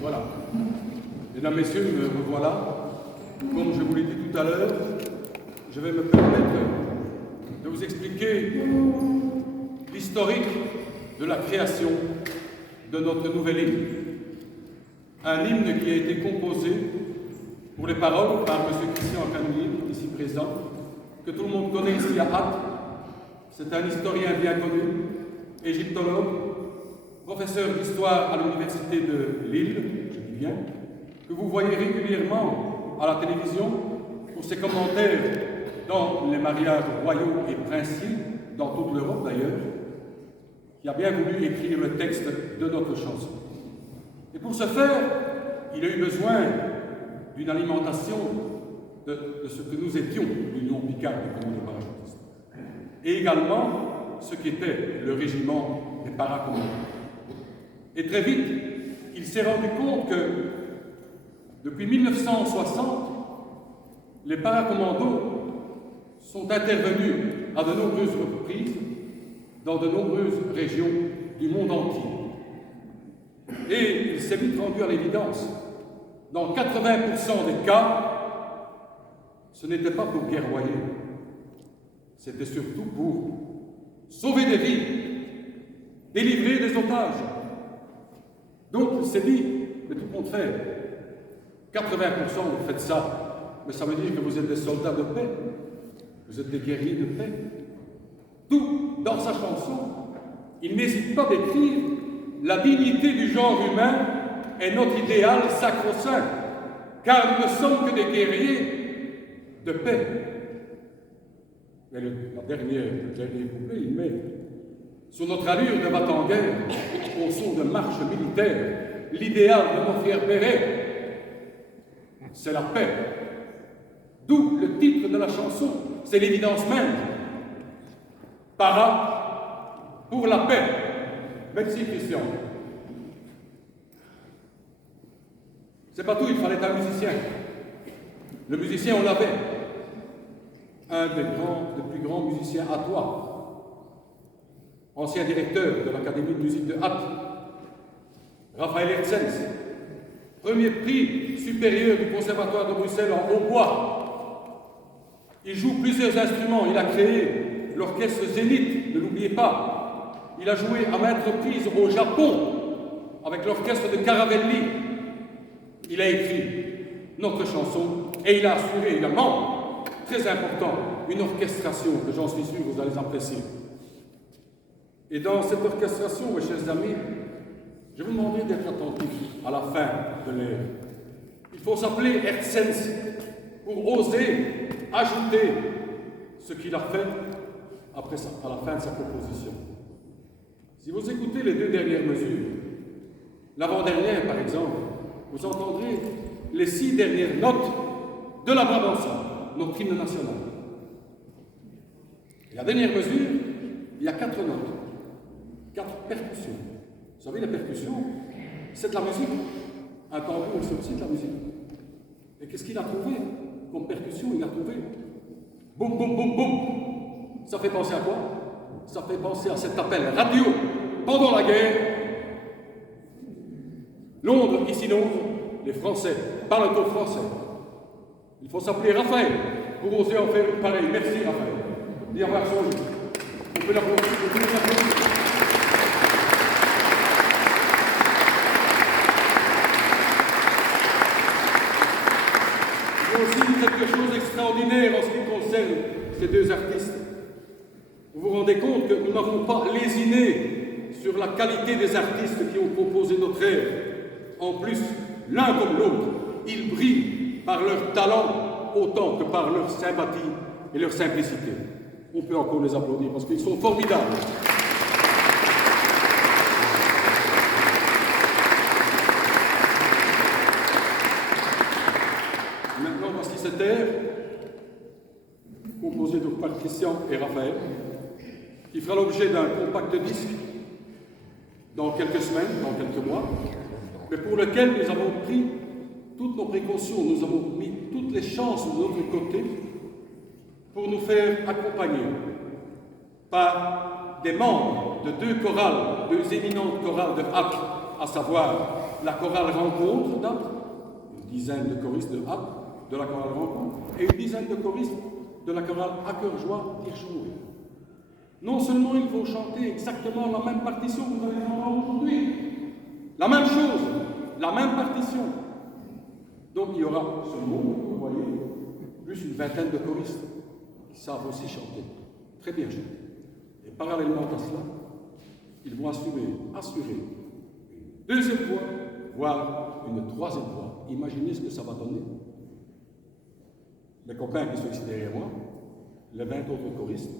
Voilà. Mesdames, Messieurs, me revoilà. Comme je vous l'ai dit tout à l'heure, je vais me permettre de vous expliquer l'historique de la création de notre nouvel hymne. Un hymne qui a été composé pour les paroles par M. Christian Canouillet, ici présent, que tout le monde connaît ici à Ath. C'est un historien bien connu, égyptologue, professeur d'histoire à l'université de Lille, je dis bien, que vous voyez régulièrement à la télévision pour ses commentaires dans les mariages royaux et princiers, dans toute l'Europe d'ailleurs, qui a bien voulu écrire le texte de notre chanson. Et pour ce faire, il a eu besoin d'une alimentation de ce que nous étions, l'Union Picarde des commandos parachutistes, et également ce qu'était le régiment des paracommandos. Et très vite, il s'est rendu compte que depuis 1960, les paracommandos sont intervenus à de nombreuses reprises dans de nombreuses régions du monde entier. Et il s'est vite rendu à l'évidence, dans 80% des cas, ce n'était pas pour guerroyer, c'était surtout pour sauver des vies, délivrer des otages. Donc il s'est dit, mais tout compte fait, 80% vous faites ça, mais ça veut dire que vous êtes des soldats de paix, vous êtes des guerriers de paix. Tout dans sa chanson, il n'hésite pas d'écrire la dignité du genre humain est notre idéal sacro-saint, car nous ne sommes que des guerriers de paix. Mais le dernier couplet, il met sur notre allure de va-t-en-guerre, au son de marche militaire, l'idéal de nos fiers bérets, c'est la paix. D'où le titre de la chanson, c'est l'évidence même. Para pour la paix. Merci Christian. C'est pas tout, il fallait un musicien. Le musicien, on l'avait. Un des plus grands musiciens attois, ancien directeur de l'Académie de musique de Ath, Raphaël Hertzens, premier prix supérieur du Conservatoire de Bruxelles en hautbois. Il joue plusieurs instruments, il a créé l'orchestre Zénith, ne l'oubliez pas. Il a joué à maintes reprises au Japon avec l'orchestre de Caravelli. Il a écrit notre chanson et il a assuré également, très important, une orchestration que j'en suis sûr vous allez apprécier. Et dans cette orchestration, mes chers amis, je vous demanderai d'être attentifs à la fin de l'air. Il faut s'appeler Hertzens pour oser ajouter ce qu'il a fait après ça, à la fin de sa composition. Si vous écoutez les deux dernières mesures, l'avant-dernière par exemple, vous entendrez les 6 dernières notes de la Brabança, notre hymne national. Et la dernière mesure, il y a 4 notes, 4 percussions. Vous savez, les percussions, c'est de la musique. Un tambour, c'est aussi de la musique. Et qu'est-ce qu'il a trouvé comme percussion? Il a trouvé boum, boum, boum, boum. Ça fait penser à quoi? Ça fait penser à cet appel radio pendant la guerre. Londres, ici Londres, les Français parlent au français. Il faut s'appeler Raphaël pour oser en faire pareil. Merci Raphaël. D'y avoir son jeu. On peut l'applaudir. Il y a aussi quelque chose d'extraordinaire en ce qui concerne ces deux artistes. Vous vous rendez compte que nous n'avons pas lésiné sur la qualité des artistes qui ont composé notre ère En plus, l'un comme l'autre, ils brillent par leur talent autant que par leur sympathie et leur simplicité. On peut encore les applaudir parce qu'ils sont formidables. Maintenant, voici cette air, composé de par Christian et Raphaël, qui fera l'objet d'un compact disque dans quelques semaines, dans quelques mois, mais pour lequel nous avons pris toutes nos précautions, nous avons mis toutes les chances de notre côté pour nous faire accompagner par des membres de deux chorales, deux éminentes chorales de Hack, à savoir la chorale Rencontre d'Hack, une dizaine de choristes de Hack, de la chorale Rencontre, et une dizaine de choristes de la chorale Hacker-Joie d'Hirschenreuil. Non seulement il faut chanter exactement la même partition que vous allez entendre aujourd'hui, la même chose, la même partition. Donc il y aura ce monde, vous voyez, plus une vingtaine de choristes qui savent aussi chanter, très bien chanter. Et parallèlement à cela, ils vont assurer une deuxième voix, voire une troisième voix. Imaginez ce que ça va donner. Les copains qui sont ici derrière moi, les 20 autres choristes,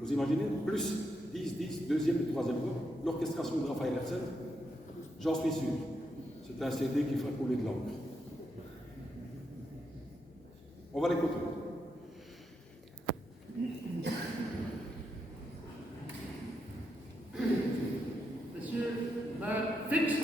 vous imaginez, plus 10, deuxième et troisième voix, l'orchestration de Raphaël Hersen, j'en suis sûr. C'est un CD qui fera couler de l'encre. On va l'écouter. Monsieur, main fixe.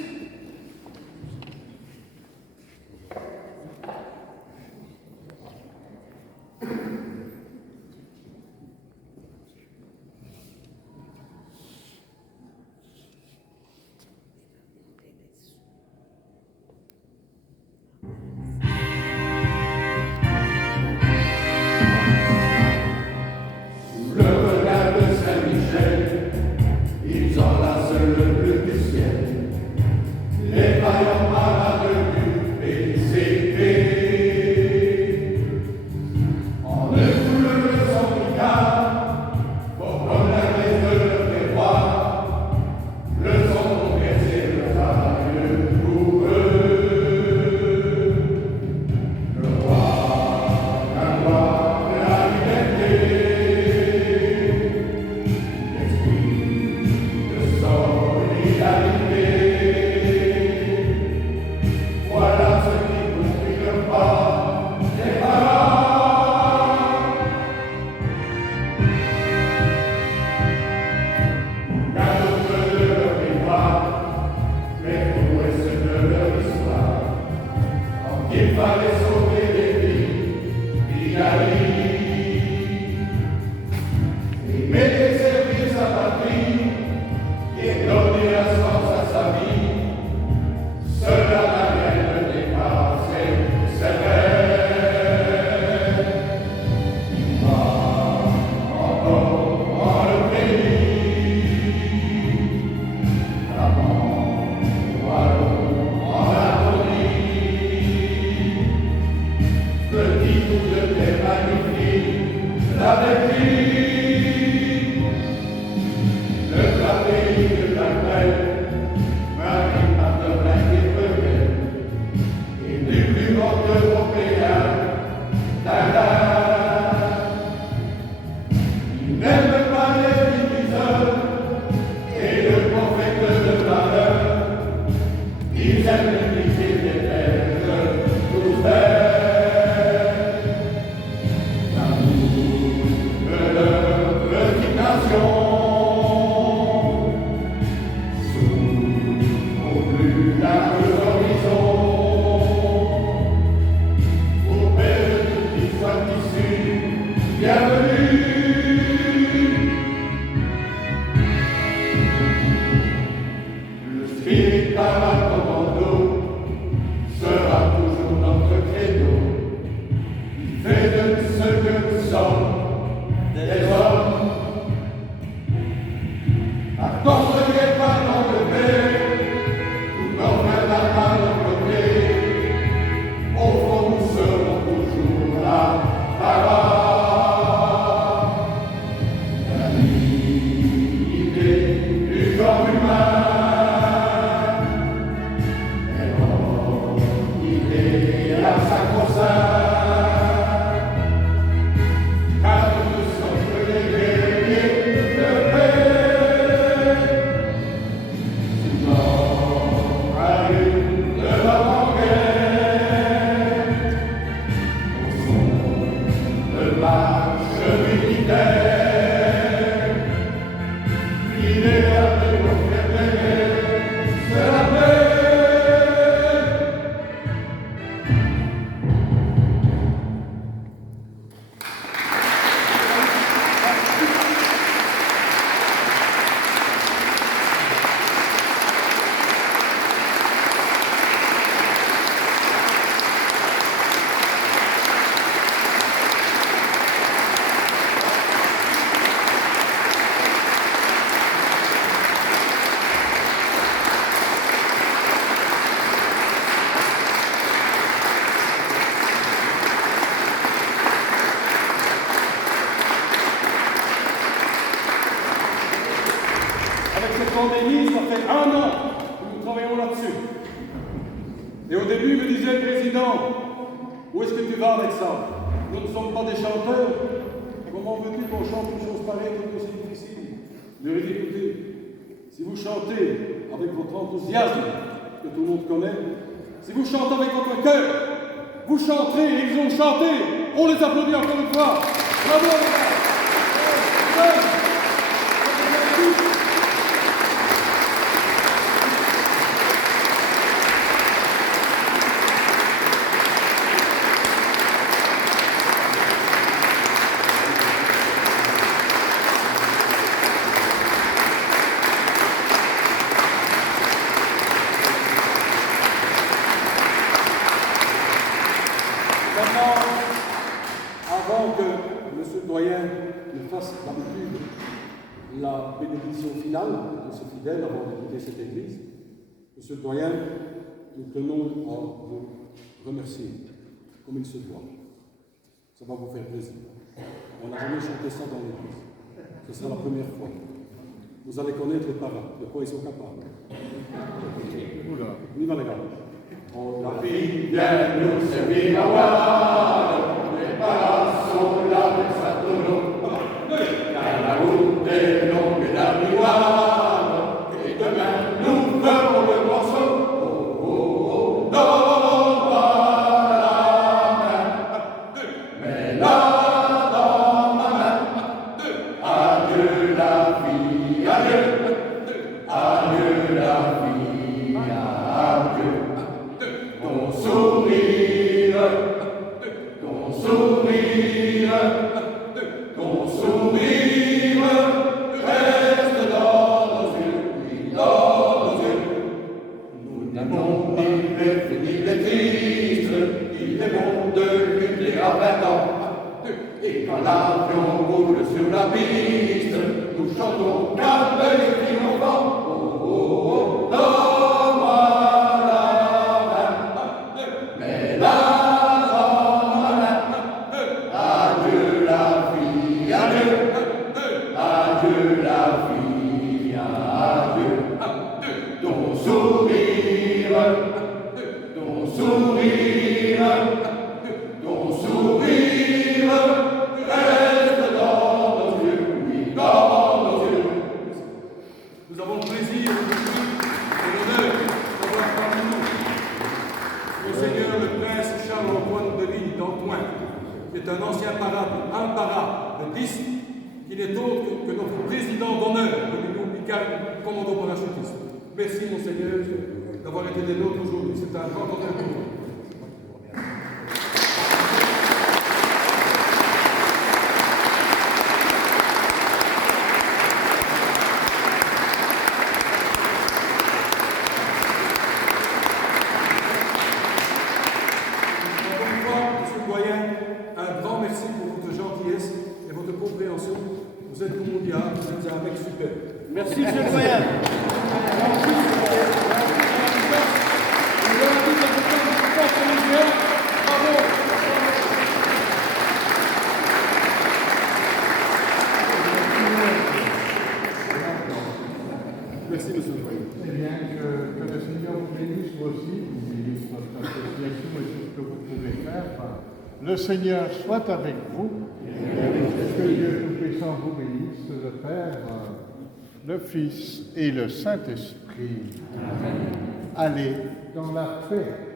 Et au début, il me disait, Président, où est-ce que tu vas avec ça? Nous ne sommes pas des chanteurs. Comment veux-tu qu'on chante une chose pareille qui est aussi difficile? Je lui ai dit, écoutez, si vous chantez avec votre enthousiasme, que tout le monde connaît, si vous chantez avec votre cœur, vous chanterez et ils ont chanté. On les applaudit encore une fois. Bravo, les gars. Avant que M. le doyen ne fasse d'habitude la bénédiction finale de ses fidèles avant de quitter cette église, M. le doyen, nous tenons à vous remercier comme il se doit. Ça va vous faire plaisir. On n'a jamais chanté ça dans l'église. Ce sera la première fois. Vous allez connaître les parents, de quoi ils sont capables. On y va les gars. La fille vient nous servir à voir, les parents sont là avec sa tonneau, car la route est longue et la nuit noire, et demain nous ferons le morceau. Oh, oh, oh, donne-moi la main, mets-la dans ma main. Adieu la vie, adieu, adieu la vie, adieu. Ton sourire, ton sourire, ton sourire reste dans nos yeux, oui, dans nos yeux. Nous n'aimons ni les tristes, ni les bons de lutter à 20 ans. Et quand l'avion roule sur la piste, nous chantons calme et triomphant. Oh, oh, oh, donne-moi la main, mets-la dans ma main. Adieu la vie, adieu, adieu la vie, adieu. Ton sourire, ton sourire, ton sourire reste dans nos yeux, oui, dans nos yeux. Nous avons le plaisir aujourd'hui et l'honneur d'avoir parmi nous Monseigneur le Prince Charles-Antoine Denis d'Antoine, qui est un ancien un para de 10, qui n'est autre que notre président d'honneur de l'Union Picard, commando parachutiste. Merci Monseigneur d'avoir été des nôtres aujourd'hui. C'est un grand honneur pour nous. Un grand merci pour votre gentillesse et votre compréhension. Vous êtes comme on dit, vous êtes un mec super. Merci, monsieur le doyen. Merci, monsieur le doyen. Eh bien, que le Seigneur vous bénisse vous aussi, vous bénisse votre association et tout ce que vous pouvez faire. Le Seigneur soit avec vous. Que Dieu Tout-Puissant vous bénisse, le Père, le Fils et le Saint-Esprit. Allez dans la paix.